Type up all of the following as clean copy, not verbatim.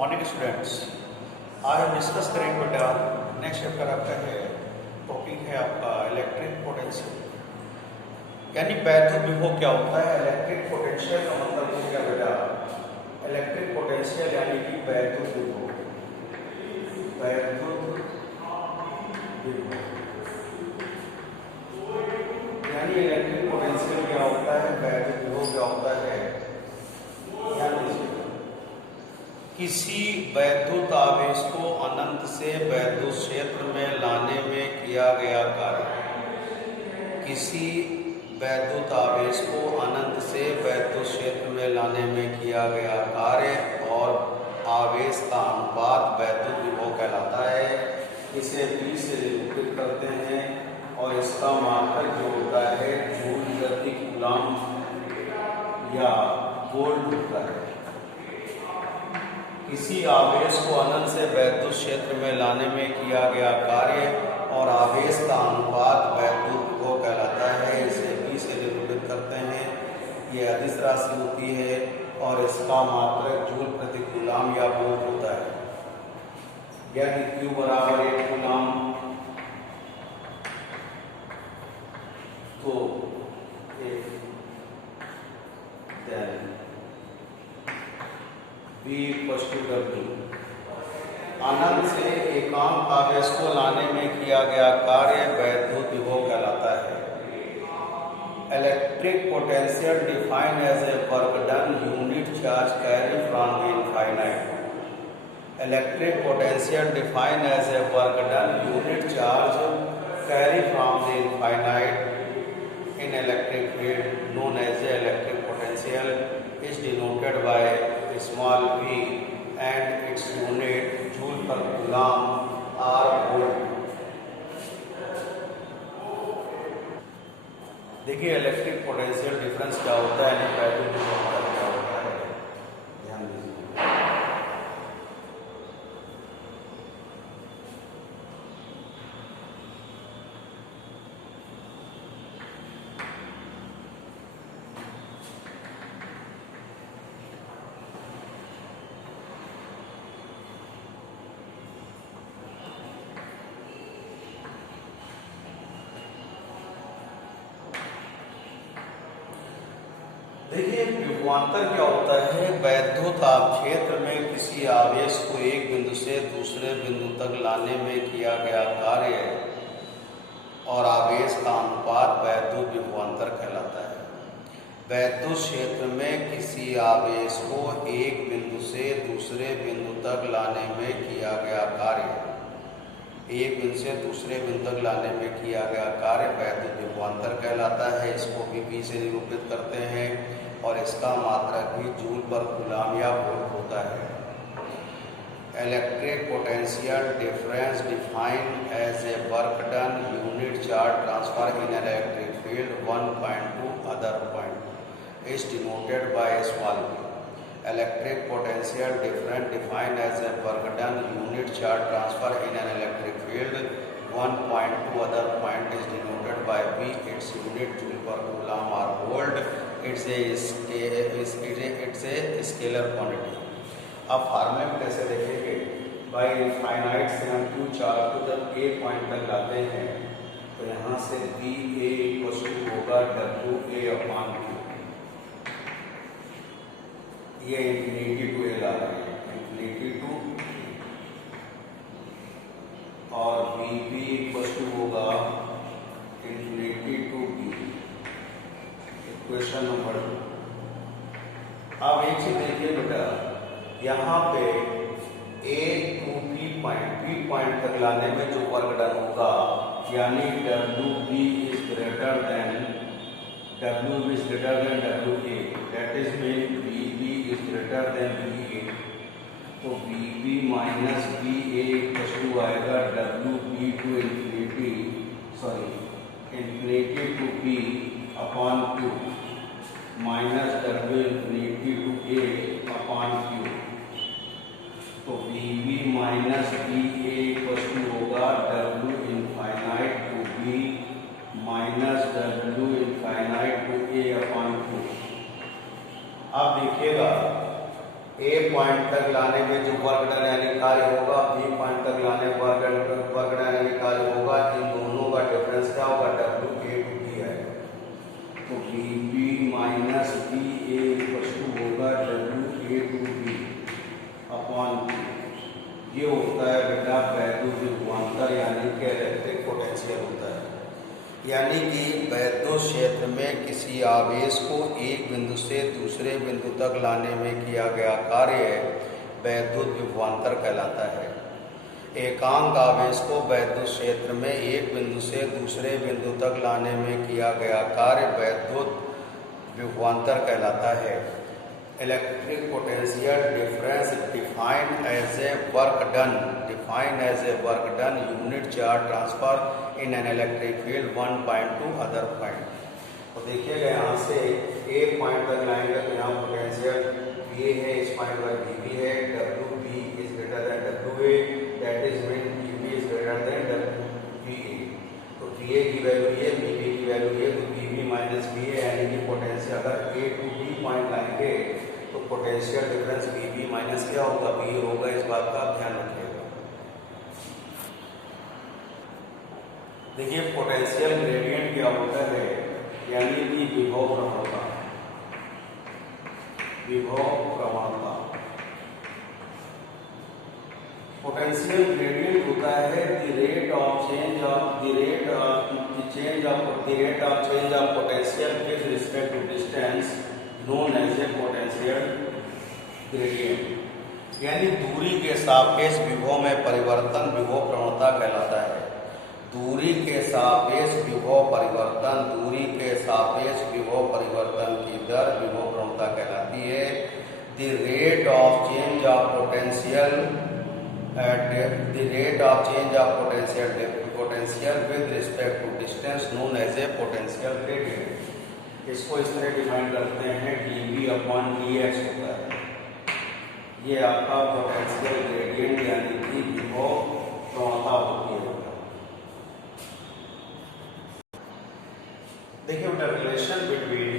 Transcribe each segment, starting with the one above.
Morning students, आज हम discuss करेंगे बेटा नेक्स्ट चैप्टर आपका है। टॉपिक है आपका इलेक्ट्रिक पोटेंशियल यानी वैद्युत विभव क्या होता है। इलेक्ट्रिक पोटेंशियल का मतलब हो गया बेटा इलेक्ट्रिक पोटेंशियल यानी कि वैद्युत विभव। वैद्युत विभव यानी इलेक्ट्रिक पोटेंशियल क्या होता है, वैद्युत विभव क्या होता है। किसी वैद्युत आवेश को अनंत से वैद्युत क्षेत्र में लाने में किया गया कार्य। किसी वैद्युत आवेश को अनंत से वैद्युत क्षेत्र में लाने में किया गया कार्य और आवेश का अनुपात वैद्युत विभव कहलाता है। इसे V से निरूपित करते हैं और इसका मात्रक जो होता है जूल प्रति कूलम या वोल्ट होता है। किसी आवेश को अनंत से वैद्युत क्षेत्र में लाने में किया गया कार्य और आवेश का अनुपात वैद्युत विभव कहलाता है। इसे V से निरूपित करते हैं। ये अदिश राशि होती है और इसका मात्रक जूल प्रति कूलम या वोल्ट होता है। यदि Q बराबर 1 कूलम तो V इक्वल्स टू W। अनंत से एकांक आवेश को लाने में किया गया कार्य वैद्युत विभव कहलाता है। Electric potential defined as a work done unit charge carry from the infinite. Electric potential defined as a work done unit charge carry from the infinite in electric field known as a electric potential is denoted by small v and its unit joule per coulomb or volt। देखिए electric potential difference क्या होता है, यानी वैद्युत विभव क्या होता है, ध्यान दीजिए। देखिए विभवांतर क्या होता है। वैद्युत क्षेत्र में किसी आवेश को एक बिंदु से दूसरे बिंदु तक लाने में किया गया कार्य और आवेश का अनुपात वैद्युत विभवांतर कहलाता है। वैद्युत क्षेत्र में किसी आवेश को एक बिंदु से दूसरे बिंदु तक लाने में किया गया कार्य, एक बिंदु से दूसरे बिंदु तक लाने में किया गया कार्य वैद्युत विभवांतर कहलाता है। इसको भी V से निरूपित करते हैं और इसका मात्रक भी जूल पर कूलम या वोल्ट होता है। Electric potential difference defined as a work done unit charge transfer in electric field one point to other point is denoted by small v। Electric potential difference defined as a work done unit charge transfer in an electric field one point to other point is denoted by V, its unit joule per coulomb or volt। It's a scalar quantity। अब फार्मूले में कैसे देखेंगे, by infinite से हम Q charge को जब A point तक लाते हैं तो यहाँ से V A इक्वल टू होगा W A अपॉन Q। ये इंफिनिटी टू ए ला रहे हैं, इंफिनिटी टू, और बी बी इक्वल टू होगा infinity to B. Equation number 2। अब एक चीज देखिए बेटा, यहाँ पे ए टू बी पॉइंट तक लाने में जो वर्क डन होगा यानी W B is greater than W A, that is mean is greater than VA, तो VB minus VA equal to आएगा WB to infinity to B upon Q minus W इंफिनिटी to A upon Q। तो VB minus VA equal to होगा W infinite to B minus W infinite to A upon Q। आप देखिएगा ए point तक लाने में जो वर्क डन यानी कार्य होगा, बी पॉइंट तक लाने में वर्क डन यानी कार्य होगा, इन दोनों का डिफरेंस क्या होगा, WA टू B है। तो BB माइनस BA होगा WA टू B अपॉन, ये होता है बेटा वैद्युत विभवांतर यानी कि इलेक्ट्रिक पोटेंशियल होता है। यानी कि वैद्युत क्षेत्र में किसी आवेश को एक बिंदु से दूसरे बिंदु तक लाने में किया गया कार्य वैद्युत विभवांतर कहलाता है। एकांक आवेश को वैद्युत क्षेत्र में एक बिंदु से दूसरे बिंदु तक लाने में किया गया कार्य वैद्युत विभवांतर कहलाता है। Electric potential difference defined as a work done unit charge transfer in an electric field one point to other point. तो देखिएगा यहाँ से एक पॉइंट तक लाएंगे तो यहाँ पोटेंशियल ये है, इस पॉइंट पर VB है, WB is greater then WA, that is when VB is greater then WA। तो VA की वैल्यू ये, VB की वैल्यू ये, तो VB माइनस VA यानी कि पोटेंशियल अगर A टू B पॉइंट लाएंगे तो पोटेंशियल डिफरेंस VB माइनस क्या होगा, B होगा। इस बात का ध्यान रखिएगा। देखिए पोटेंशियल ग्रेडियंट क्या होता है, यानी कि विभव प्रवणता। पोटेंशियल ग्रेडियंट होता है the rate of change of potential with respect to distance known as a potential gradient. यानी दूरी के सापेक्ष विभव में परिवर्तन विभव प्रवणता कहलाता है। दूरी के सापेक्ष विभव परिवर्तन की दर विभव प्रवणता कहलाती है। The rate of change of potential with respect to distance known as a potential gradient. इसको इस तरह डिफाइन करते हैं, dV अपॉन dx होता है। ये आपका पोटेंशियल ग्रेडियंट यानी कि विभव प्रवणता होती है। देखिए बेटा relation between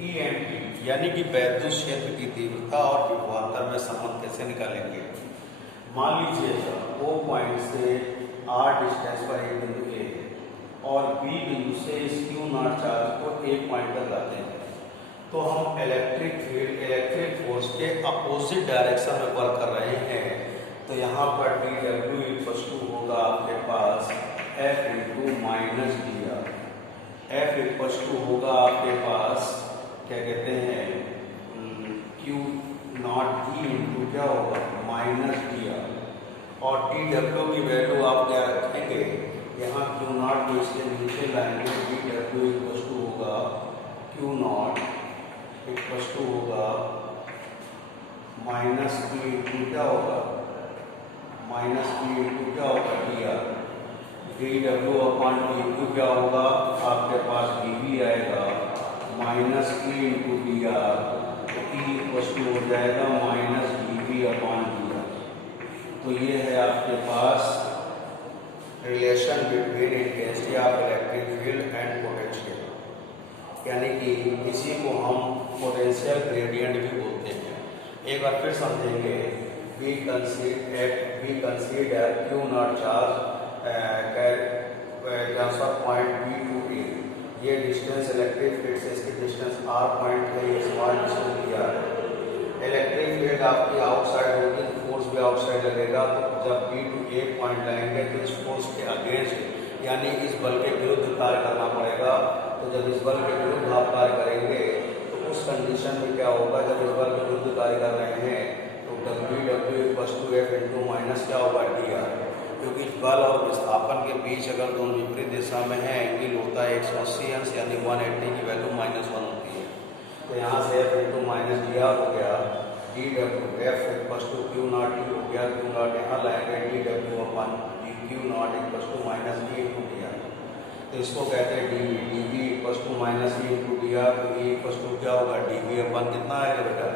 E and P यानी कि वैद्युत क्षेत्र की तीव्रता और विभवांतर में संबंध कैसे निकालेंगे। मान लीजिए O पॉइंट से R डिस्टेंस पर एक बिंदु A है और B बिंदु से इस Q0 चार्ज को एक पॉइंट तक लाते हैं, तो हम इलेक्ट्रिक फोर्स के अपोजिट डायरेक्शन में वर्क कर रहे हैं। तो यहाँ पर dW इक्वल होगा आपके पास F into minus dr। F equal होगा आपके पास क्या कहते हैं Q0 E इंटू क्या होगा माइनस dr। और dW की वैल्यू आप क्या रखेंगे, यहाँ Q0 को इसके नीचे लाएंगे, dW इक्वल होगा Q0 इक्वल होगा माइनस P इंटू क्या होगा dr। dW अपॉन dQ क्या होगा, आपके पास dV आएगा माइनस P इंटू dr, तो E इक्वल हो जाएगा माइनस dV अपॉन dr। तो ये है आपके पास relation between intensity of electric field and potential, यानी कि इसी को हम पोटेंशियल ग्रेडियंट भी बोलते हैं। एक बार फिर समझेंगे। We consider Q0 charge transfer point B to A। ये डिस्टेंस इलेक्ट्रिक फील्ड से इसकी डिस्टेंस R पॉइंट है, ये स्मॉल डिस्टेंस दिया है। इलेक्ट्रिक फील्ड आपकी आउटसाइड होगी, फोर्स भी आउटसाइड लगेगा। तो जब B टू A पॉइंट लाएंगे तो इस फोर्स के अगेंस्ट यानी इस बल के विरुद्ध कार्य करना पड़ेगा। तो जब इस बल के विरुद्ध आप कार्य करेंगे तो उस कंडीशन में क्या होगा, जब इस बल के विरुद्ध कार्य कर रहे हैं तो WW equal to F into minus क्या होगा dr। क्योंकि बल और विस्थापन के बीच अगर दोनों विपरीत दिशा में है, एंगल होता है 180 अंश यानी 180 की वैल्यू -1 होती है। तो यहाँ से F इंटू माइनस dr हो गया, dW F equal to Q0 t हो गया, Q0 यहाँ लाएंगे dW upon Q0 equal to minus d into dr। तो इसको कहते हैं dV equal to minus d into dr। तो E इक्वल टू क्या होगा, dV अपन कितना आएगा बेटा,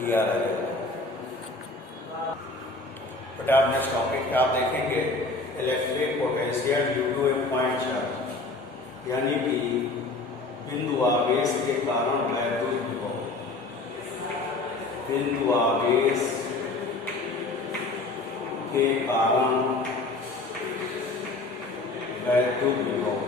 dr आएगा। बेटा आप नेक्स्ट टॉपिक पे आप देखेंगे electric potential due to a point charge, यानी कि बिंदु आवेश के कारण वैद्युत विभव। बिंदु आवेश के कारण वैद्युत विभव।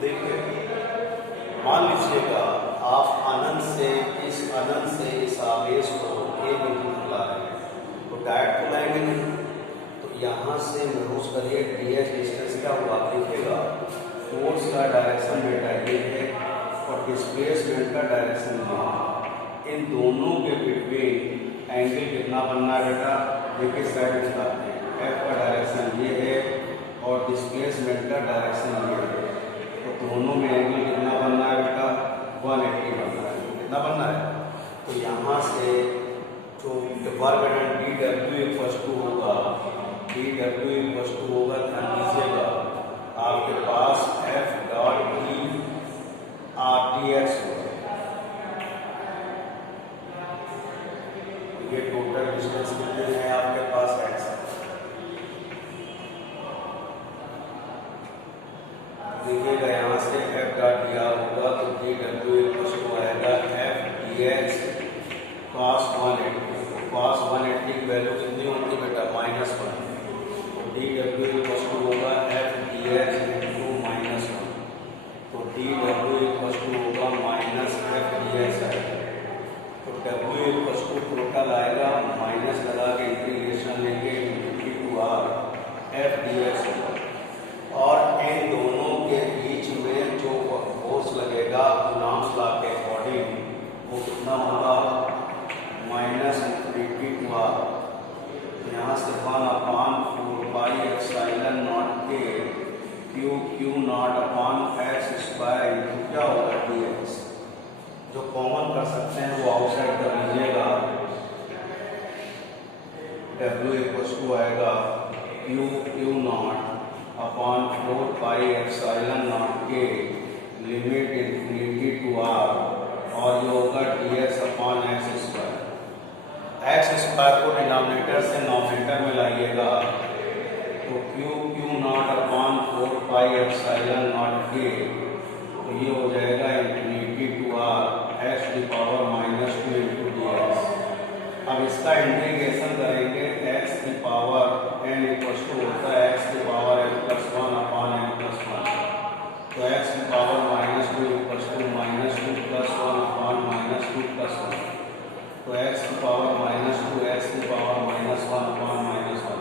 देखिए, मान लीजिएगा आप अनंत से इस आवेश को ए बिंदु तक ला रहे हैं, तो डायरेक्ट तो लाएंगे नहीं, तो यहाँ से महसूस करिए ds डिस्टेंस क्या हुआ। देखिएगा फोर्स का डायरेक्शन बेटा ये है और डिस्प्लेसमेंट का डायरेक्शन ये है। इन दोनों के बिटवीन एंगल कितना बनना है बेटा, देखिए साइड दिखाते हैं। f का डायरेक्शन ये है और डिस्प्लेसमेंट का डायरेक्शन ये है, तो दोनों में एंगल कितना बनना है बेटा, 180 बनना है। कितना बनना है, तो यहाँ से जो work done dw equal to होगा, ध्यान दीजिएगा आपके पास f डॉट e rdx होगा। ये टोटल डिस्टेंस कितने हैं आपके पास x। देखिएगा यहाँ से f डॉट दिया होगा तो dw इक्वल टू आएगा f dx cos 180। cos 180 की वैल्यू कितनी होती है बेटा, -1। dw इक्वल टू होगा f dx इंटू -1, तो dw इक्वल टू होगा माइनस f dx आएगा। तो w इक्वल टू टोटल आएगा माइनस लगा के इंटीग्रेशन लेंगे टू r f dx होगा। और इन दोनों के बीच में जो फोर्स लगेगा गुणांक लॉ के अकॉर्डिंग वो कितना होगा, -3 टू r। यहाँ से 1/4 पाई एप्सिलॉन नॉट के q not upon x square into क्या होगा dx। जो कॉमन कर सकते हैं वो आउटसाइड कर लीजिएगा। w इक्वल टू आएगा q not upon 4 pi epsilon not के लिमिट इंफिनिटी टू r, और ये होगा dx upon x square. x square को डिनोमिनेटर से नोमिनेटर में लाइएगा, तो q not upon 4 pi epsilon not के, तो ये हो जाएगा इंफिनिटी टू r x की पावर -2 इंटू dx। अब इसका इंटीग्रेशन करेंगे x की पावर n इक्वल टू होता है x की पावर n+1 अपॉन n+1, तो x की पावर -2 इक्वल टू -2 + 1 अपॉन -2 + 1, तो x की पावर -2 x की पावर -1 अपॉन -1,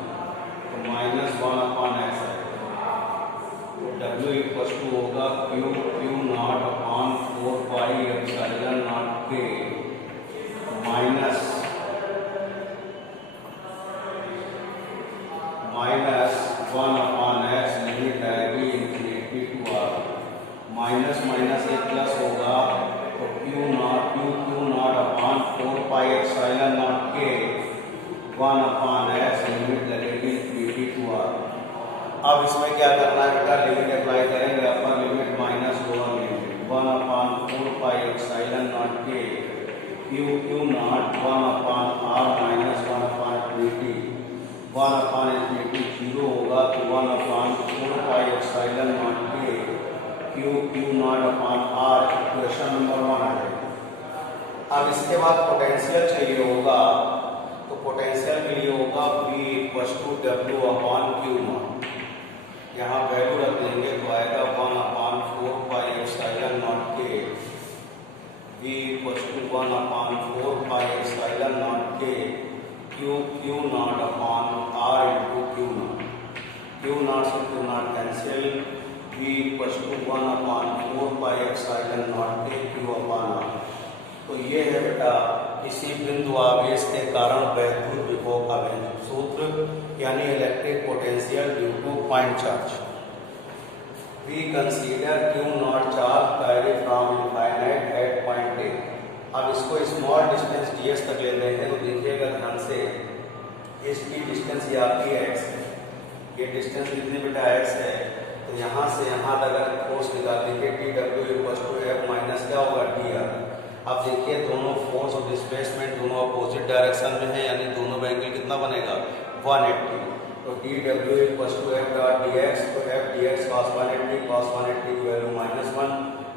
तो -1 अपॉन x आएगा। तो w इक्वल टू होगा q not upon 4 pi epsilon not के -1 अपॉन x, लिमिट आएगी infinity to r। Minus minus एक प्लस होगा, तो q not upon 4 pi epsilon not के 1 अपॉन x, लिमिट लगेगी इंफिनिटी टू r। अब इसमें क्या करना है बेटा, लिमिट अप्लाई करेंगे, अपर limit minus lower limit 1 upon 4 pi epsilon not के q not 1 upon r minus 1 upon infinity, 1 upon infinity 0 होगा, तो 1 अपॉन 4 पाई एप्सिलॉन नॉट के q not upon r, equation number 1 आ जाएगा। अब इसके बाद पोटेंशियल चाहिए होगा, तो पोटेंशियल के लिए होगा v equal to w upon q not. यहाँ वैल्यू रख देंगे तो आएगा 1 अपॉन 4 पाई एप्सिलॉन नॉट के v equal to 1 upon 4 pi epsilon not के q not upon r into q not से q not cancel, v equal to 1 upon 4 pi epsilon not के q upon r। तो ये है बेटा किसी बिंदु आवेश के कारण वैद्युत विभव का सूत्र यानी electric potential due two point charge. We consider Q naught charge carry from infinite at point A। अब इसको स्मॉल डिस्टेंस ds तक ले लेंगे तो देखिएगा ध्यान से, इसकी डिस्टेंस ये आपकी x है, ये डिस्टेंस कितनी बेटा x है, तो यहाँ से यहाँ तक अगर फोर्स निकाल देंगे TW equal to F minus क्या होगा dr। अब देखिए दोनों फोर्स और डिस्प्लेसमेंट दोनों अपोजिट डायरेक्शन में है, यानी दोनों का एंगल कितना बनेगा 180। तो TW equal to F dot dx, तो F dx cos 180 की वैल्यू -1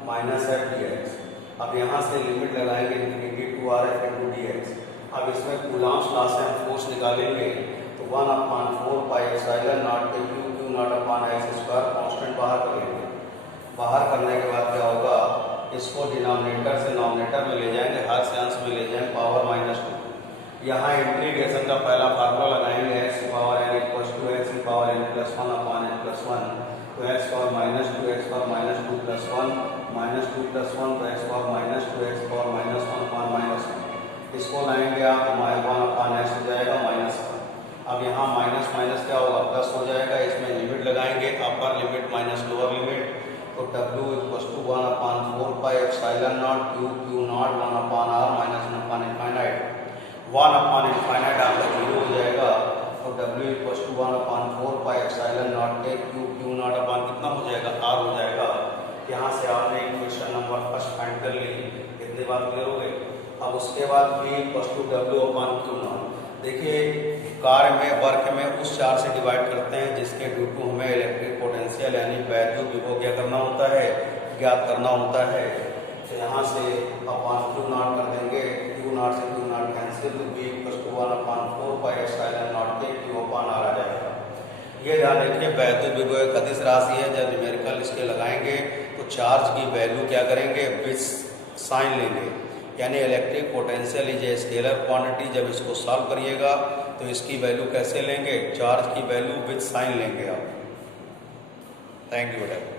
माइनस F dx। अब यहाँ से लिमिट लगाएंगे infinity to RF into dx। अब इसमें कूलॉम्स लॉ से हम फोर्स निकालेंगे तो 1/4 पाई एप्सिलॉन नॉट के Q not upon x square constant बाहर करेंगे। बाहर करने के बाद क्या होगा, इसको डिनोमिनेटर से नॉमिनेटर में ले जाएंगे, हर से अंश में ले जाएंगे पावर -2। यहाँ इंटीग्रेशन का पहला फार्मूला लगाएंगे x power n equal to x power n plus 1 अपॉन n प्लस 1, तो x power -2 x power -2 plus 1 -2 plus 1 तो x power -2 x power -1 upon -1। इसको लाएंगे आप तो -1 अपॉन x हो जाएगा -1। अब यहाँ माइनस माइनस क्या होगा प्लस हो जाएगा, इसमें लिमिट लगाएंगे upper limit minus lower limit, तो W equal to 1/4 pi epsilon not Q not 1/r minus 1 upon infinite. 1 upon infinite आपका 0 हो जाएगा, तो W equal to 1/4 pi epsilon not के Q नॉट अपॉन कितना हो जाएगा r हो जाएगा। यहाँ से आपने इक्वेशन नंबर फर्स्ट फाइंड कर ली, कितनी बात क्लियर हो गई। अब उसके बाद V equal to W upon Q not. देखिए कार्य में वर्क में उस चार्ज से डिवाइड करते हैं जिसके ड्यू टू हमें इलेक्ट्रिक पोटेंशियल यानी वैद्युत विभव क्या करना होता है, ज्ञात करना होता है। तो यहाँ से अपॉन Q नॉट कर देंगे, Q नॉट से Q नॉट कैंसिल, तो V equal to 1/4 pi epsilon not के Q अपॉन r आ जाएगा। ये ध्यान रखिए वैद्युत विभव एक अदिश राशि है, जब न्यूमेरिकल इसके लगाएंगे तो चार्ज की वैल्यू क्या करेंगे विथ साइन लेंगे, यानी electric potential is a scalar quantity. जब इसको सॉल्व करिएगा तो इसकी वैल्यू कैसे लेंगे, चार्ज की वैल्यू विथ साइन लेंगे आप। थैंक यू बेटा।